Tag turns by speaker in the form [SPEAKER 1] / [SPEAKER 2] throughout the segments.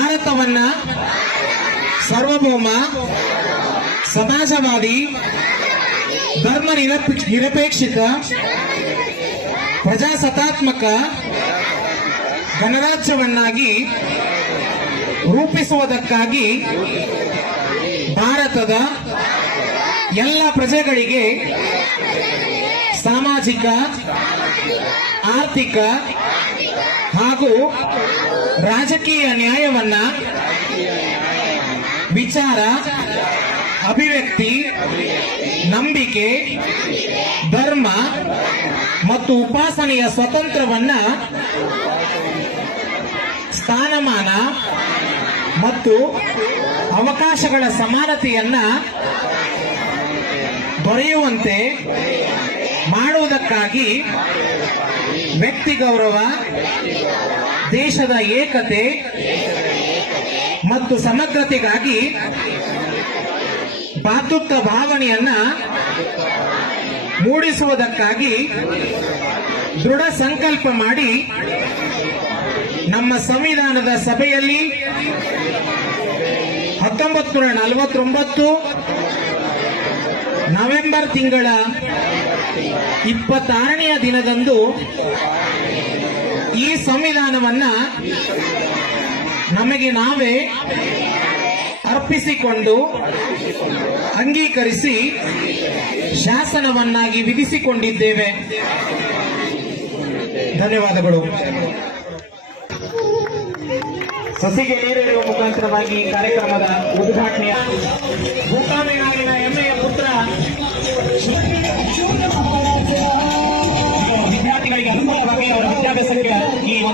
[SPEAKER 1] ಭಾರತವನ್ನ ಸಾರ್ವಭೌಮ, ಸಮಾಜವಾದಿ ಧರ್ಮ ನಿರಪ- ನಿರಪೇಕ್ಷಿತ, ಪ್ರಜಾಸತ್ತಾತ್ಮಕ ಗಣರಾಜ್ಯವನ್ನಾಗಿ ರೂಪಿಸುವುದಕ್ಕಾಗಿ ಭಾರತದ ಎಲ್ಲ ಪ್ರಜೆಗಳಿಗೆ ಸಾಮಾಜಿಕ, ಆರ್ಥಿಕ ಹಾಗೂ ರಾಜಕೀಯ ನ್ಯಾಯವನ್ನ, ವಿಚಾರ, ಅಭಿವ್ಯಕ್ತಿ, ನಂಬಿಕೆ, ಧರ್ಮ ಮತ್ತು ಉಪಾಸನೆಯ ಸ್ವತಂತ್ರವನ್ನ ಸ್ಥಾನಮಾನ ಮತ್ತು ಅವಕಾಶಗಳ ಸಮಾನತೆಯನ್ನ ದೊರೆಯುವಂತೆ ಮಾಡುವುದಕ್ಕಾಗಿ ವ್ಯಕ್ತಿ ಗೌರವ, ದೇಶದ ಏಕತೆ ಮತ್ತು ಸಮಗ್ರತೆಗಾಗಿ ಭಾತೃತ್ವ ಭಾವನೆಯನ್ನ ಮೂಡಿಸುವುದಕ್ಕಾಗಿ ದೃಢ ಸಂಕಲ್ಪ ಮಾಡಿ ನಮ್ಮ ಸಂವಿಧಾನದ ಸಭೆಯಲ್ಲಿ ಹತ್ತೊಂಬತ್ತು ನೂರ ನಲವತ್ತೊಂಬತ್ತು ನವೆಂಬರ್ ತಿಂಗಳ ಇಪ್ಪತ್ತಾರನೆಯ ದಿನದಂದು ಈ ಸಂವಿಧಾನವನ್ನ ನಮಗೆ ನಾವೇ ಅರ್ಪಿಸಿಕೊಂಡು, ಅಂಗೀಕರಿಸಿ ಶಾಸನವನ್ನಾಗಿ ವಿಧಿಸಿಕೊಂಡಿದ್ದೇವೆ. ಧನ್ಯವಾದಗಳು. ಸಸಿಗೆ ನೀರಿಡುವ ಮುಖಾಂತರವಾಗಿ ಕಾರ್ಯಕ್ರಮದ ಉದ್ಘಾಟನೆಯ ಭೂತಾಮಿ ನಾಡಿನ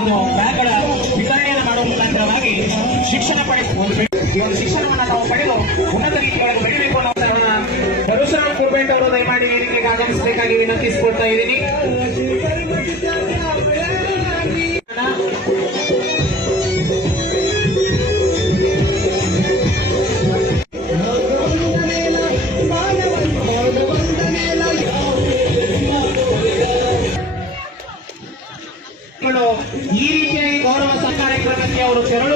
[SPEAKER 1] ಒಂದು ಬ್ಯಾಗ್ಗಳ ವಿತರಣೆಯನ್ನು ಮಾಡುವ ಮುಖಾಂತರವಾಗಿ ಶಿಕ್ಷಣ ಪಡೆಯುತ್ತೆ ಈ ಒಂದು ಶಿಕ್ಷಣವನ್ನು ನಾವು ಪಡೆದು ಉನ್ನತ ರೀತಿಯೊಳಗೆ ಬೆಳಿಬೇಕು ಅನ್ನೋ ಪರಶುರ ಕುರ್ಬೇಟ್ ಅವರು ದಯಮಾಡಿ ವೇದಿಕೆಗೆ ಆಗಮಿಸಬೇಕಾಗಿ ವಿನಂತಿಸಿಕೊಳ್ತಾ ಇದ್ದೀನಿ. ಈ ರೀತಿಯಾಗಿ ಗೌರವ ಕಾರ್ಯಕ್ರಮಕ್ಕೆ ಅವರು ತೆರಳು